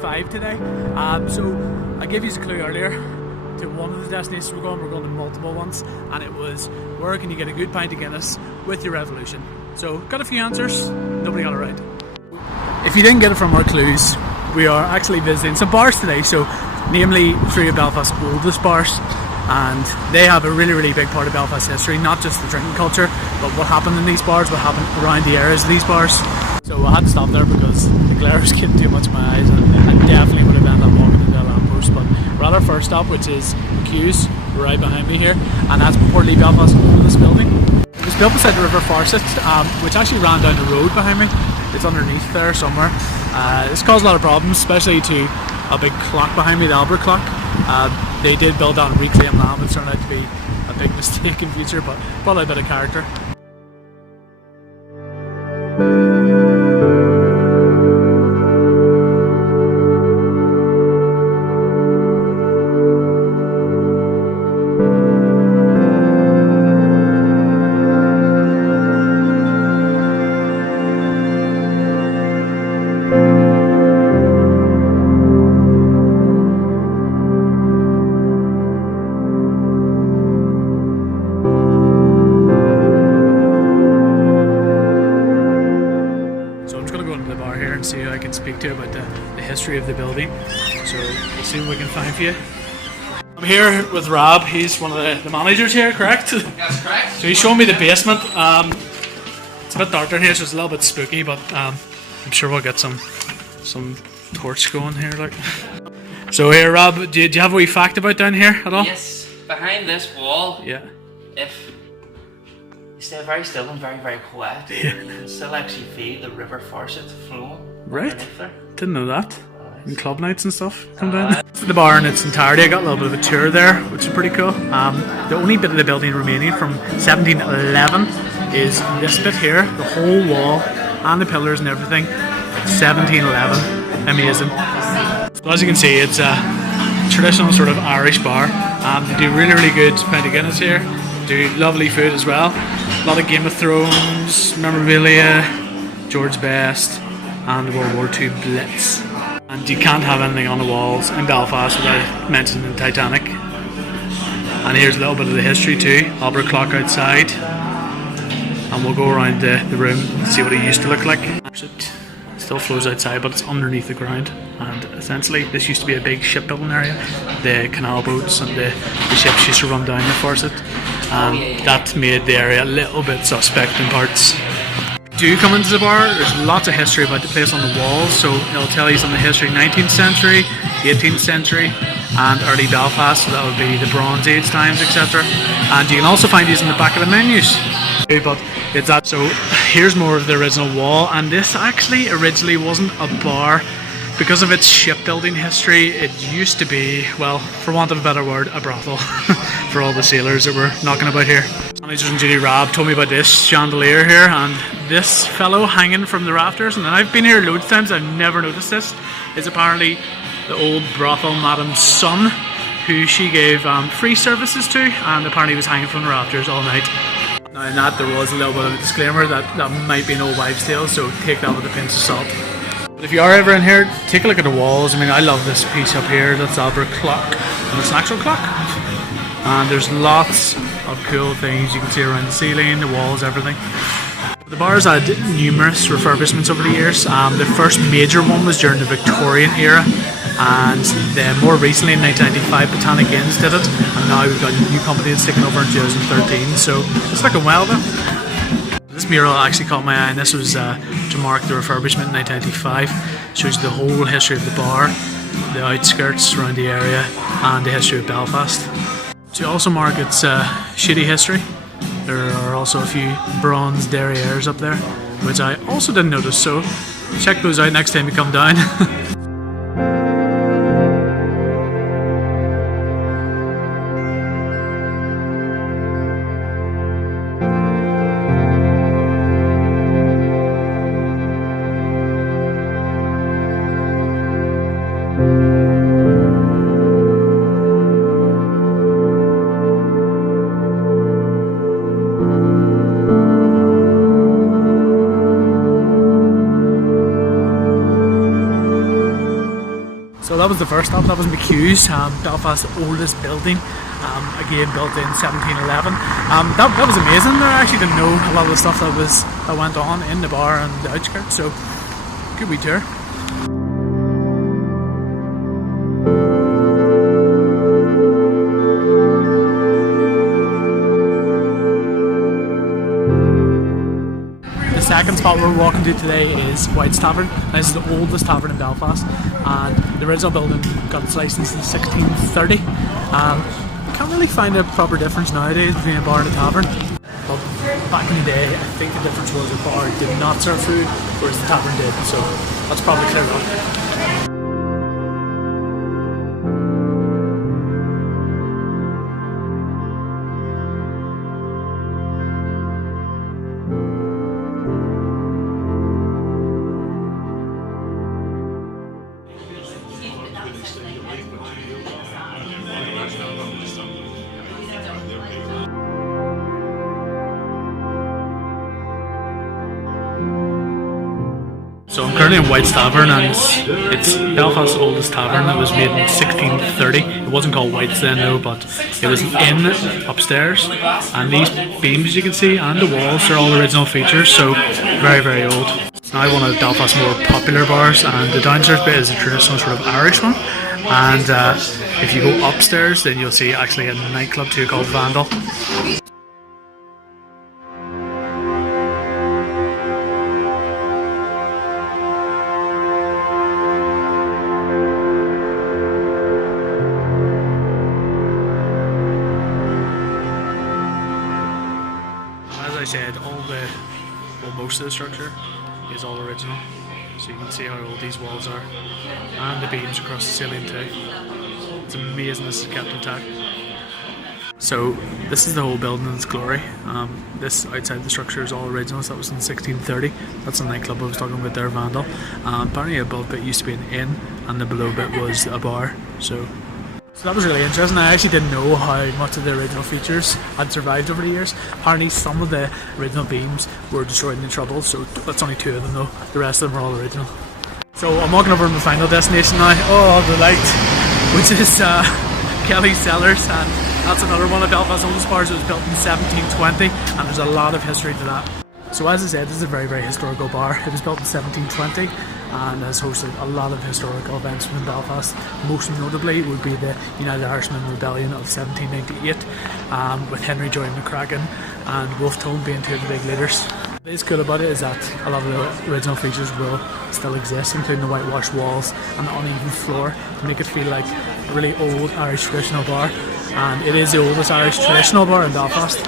5 today. So I gave you a clue earlier to one of the destinations we're going. We're going to multiple ones, and it was where can you get a good pint of Guinness with your Revolution. So got a few answers, nobody got it right. If you didn't get it from our clues, we are actually visiting some bars today, so namely 3 of Belfast's oldest bars, and they have a really big part of Belfast history, not just the drinking culture, but what happened in these bars, what happened around the areas of these bars. So I had to stop there because the glare was getting too much in my eyes, and I definitely would have ended up walking into a lamppost. But we're at our first stop, which is McHugh's, right behind me here, and that's purportedly Belfast's oldest building. It was built beside the River Farset, which actually ran down the road behind me. It's underneath there somewhere. It's caused a lot of problems, especially to a big clock behind me, the Albert clock. They did build that and reclaim that, which turned out to be a big mistake in future, but brought out a bit of character. See who I can speak to about the history of the building, so we'll see what we can find for you. I'm here with Rob. He's one of the managers here, correct? That's correct. So he's showing me the basement. It's a bit dark down here, so it's a little bit spooky, but I'm sure we'll get some torch going here. Like, so here, Rob, do you have a wee fact about down here at all? Yes, behind this wall. Yeah. If you stay very still and very quiet, yeah, you can still actually feel the River Farset flowing. Right. There. Didn't know that. And club nights and stuff come down. The bar in its entirety, I got a little bit of a tour there, which is pretty cool. The only bit of the building remaining from 1711 is this bit here, the whole wall and the pillars and everything. 1711, amazing. So as you can see, it's a traditional sort of Irish bar. They do really good pint of Guinness here. Do lovely food as well. A lot of Game of Thrones memorabilia, George Best, and the World War II Blitz. And you can't have anything on the walls in Belfast without mentioning the Titanic. And here's a little bit of the history too. Albert clock outside. And we'll go around the room and see what it used to look like. It still flows outside, but it's underneath the ground. And essentially, this used to be a big shipbuilding area. The canal boats and the ships used to run down the Farset. And that made the area a little bit suspect in parts. Do come into the bar, there's lots of history about the place on the walls, so it'll tell you some of the history, 19th century, 18th century, and early Belfast, so that would be the Bronze Age times, etc. And you can also find these in the back of the menus. But it's that. So here's more of the original wall, and this actually originally wasn't a bar. Because of its shipbuilding history, it used to be, well, for want of a better word, a brothel for all the sailors that were knocking about here. Manager Judy Robb told me about this chandelier here and this fellow hanging from the rafters, and I've been here loads of times, I've never noticed this. It's apparently the old brothel madam's son, who she gave free services to, and apparently was hanging from the rafters all night. Now in that there was a little bit of a disclaimer that might be an old wives' tale, so take that with a pinch of salt. But if you are ever in here, take a look at the walls. I mean, I love this piece up here, that's Albert clock, and it's an actual clock. And there's lots of cool things you can see around the ceiling, the walls, everything. The bar's had numerous refurbishments over the years. The first major one was during the Victorian era, and then more recently in 1995 Botanic Inns did it, and now we've got a new company that's taken over in 2013, so it's looking well though. This mural actually caught my eye, and this was to mark the refurbishment in 1995. Shows the whole history of the bar, the outskirts around the area, and the history of Belfast. To also mark its shitty history, there are also a few bronze derrieres up there, which I also didn't notice, so check those out next time you come down. that was the first stop. That was McHugh's, Belfast's oldest building. Again, built in 1711. That was amazing. I actually didn't know a lot of the stuff that went on in the bar and the outskirts. So, good wee tour. The second spot we're walking to today is White's Tavern. This is the oldest tavern in Belfast, and the original building got its license in 1630. Can't really find a proper difference nowadays between a bar and a tavern. But back in the day, I think the difference was the bar did not serve food, whereas the tavern did. So that's probably cleared up. So I'm currently in White's Tavern, and it's Belfast's oldest tavern. That was made in 1630. It wasn't called White's then though, but it was an inn upstairs, and these beams you can see and the walls are all original features, so very, very old. It's now one of Belfast's more popular bars, and the downstairs bit is a traditional sort of Irish one, and if you go upstairs then you'll see actually a nightclub too called Vandal. As I said, most of the structure is all original, so you can see how old these walls are, and the beams across the ceiling too. It's amazing this is kept intact. So this is the whole building in its glory. This outside the structure is all original, so that was in 1630. That's the nightclub I was talking about there, Vandal. Apparently the above bit used to be an inn, and the below bit was a bar. So that was really interesting. I actually didn't know how much of the original features had survived over the years. Apparently some of the original beams were destroyed in the Troubles, so that's only 2 of them though. The rest of them are all original. So I'm walking over to my final destination now. Oh, the light, which is Kelly's Cellars, and that's another one of Belfast's oldest bars. It was built in 1720, and there's a lot of history to that. So as I said, this is a very, very historical bar. It was built in 1720 and has hosted a lot of historical events within Belfast. Most notably would be the United Irishman Rebellion of 1798, with Henry joining McCracken and Wolfe Tone being 2 of the big leaders. What is cool about it is that a lot of the original features will still exist, including the whitewashed walls and the uneven floor, to make it feel like a really old Irish traditional bar. And it is the oldest Irish traditional bar in Belfast.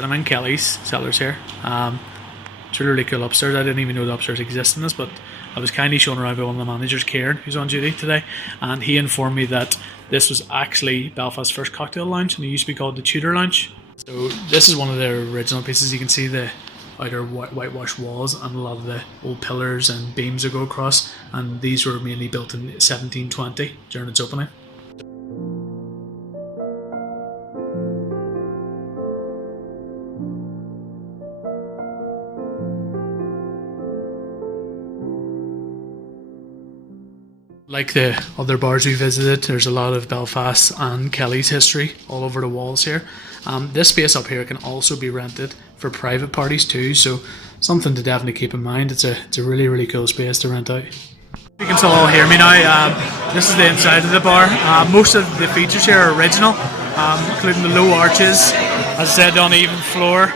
I'm in Kelly's Cellars here. It's really cool upstairs. I didn't even know the upstairs existed in this, but I was kindly shown around by one of the managers, Kieran, who's on duty today, and he informed me that this was actually Belfast's first cocktail lounge, and it used to be called the Tudor Lounge. So this is one of their original pieces. You can see the outer whitewashed walls and a lot of the old pillars and beams that go across, and these were mainly built in 1720 during its opening. Like the other bars we visited, there's a lot of Belfast and Kelly's history all over the walls here. This space up here can also be rented for private parties too, so something to definitely keep in mind. It's a really, really cool space to rent out. You can still all hear me now. This is the inside of the bar. Most of the features here are original, including the low arches, as I said, the uneven floor,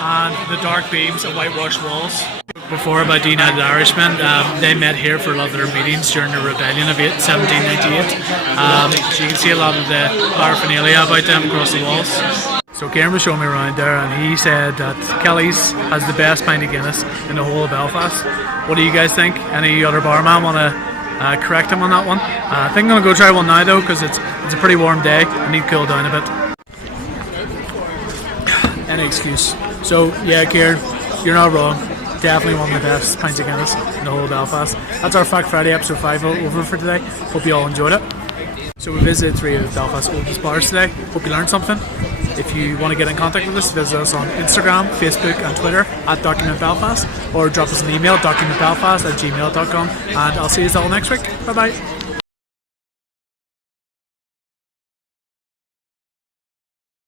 and the dark beams and whitewashed walls. Before about the United Irishmen, they met here for a lot of their meetings during the rebellion of 1798. So you can see a lot of the paraphernalia about them across the walls. So Kieran was showing me around there, and he said that Kelly's has the best pint of Guinness in the whole of Belfast. What do you guys think? Any other barman want to correct him on that one? I think I'm going to go try one now though, because it's a pretty warm day. I need to cool down a bit. any excuse. So yeah, Kieran, you're not wrong. Definitely one of the best pints of Guinness in the whole of Belfast. That's our Fact Friday episode 5 over for today. Hope you all enjoyed it. So we visited 3 of Belfast's oldest bars today. Hope you learned something. If you want to get in contact with us, visit us on Instagram, Facebook and Twitter at Document Belfast, or drop us an email, documentbelfast@gmail.com, and I'll see you all next week. Bye bye.